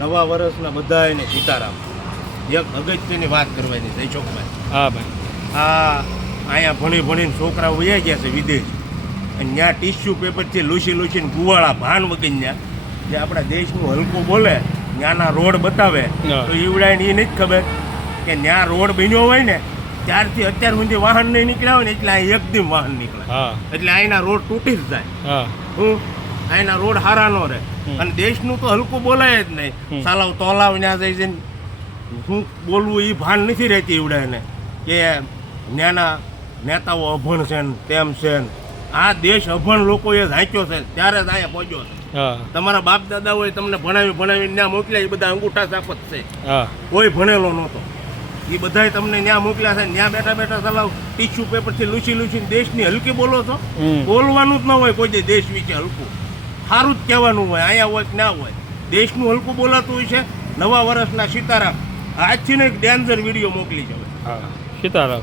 નવા વર્ષના બધાને સીતારામ. એક અગત્યની વાત કરવાની છે ચોકભાઈ. હા ભાઈ. અહીંયા ભણીને છોકરાઓ વયા ગયા છે વિદેશ, અને ત્યાં ટીશ્યુ પેપરથી લૂસીને ગુવાળા ભાન વગરના જે આપણા દેશનું હલકું બોલે ત્યાંના રોડ બતાવે તો ઈવડાઈને એ નથી ખબર કે ત્યાં રોડ બન્યો હોય ને ત્યારથી અત્યાર સુધી વાહન નહીં નીકળ્યા હોય ને એટલે અહીં એકદમ વાહન નીકળે, એટલે અહીંના રોડ તૂટી જ જાય. અહીંના રોડ હારા ન રહે, અને દેશનું તો હલકું બોલાય જ નહીં. સાલાવ તોલાવ ત્યાં જાય છે શું બોલવું એ ભાન નથી રહેતી ઈવડાને કે ત્યાંના નેતાઓ અભણ છે ને તેમ છે ને. આ દેશ અભણ લોકોએ ઝાંક્યો છે ત્યારે જ અહીંયા પહોંચ્યો છે. તમારા બાપ દાદાઓએ તમને ભણાવીને ત્યાં મોકલ્યા, એ બધા અંગૂઠા સાપત છે, કોઈ ભણેલો નહોતો. એ બધાય તમને ત્યાં મોકલ્યા છે, ત્યાં બેઠા ચલાવ ટીશ્યુ પેપરથી લૂસીને દેશની હલકી બોલો છો. બોલવાનું જ ન હોય કોઈ દેશ વિશે હલકું, સારું જ કહેવાનું હોય. અહીંયા હોય કે ના હોય, દેશનું હલકું બોલાતું હોય છે. નવા વર્ષના સીતારામ. આજથી ને એક ડેન્જર વિડીયો મોકલી છે. સીતારામ.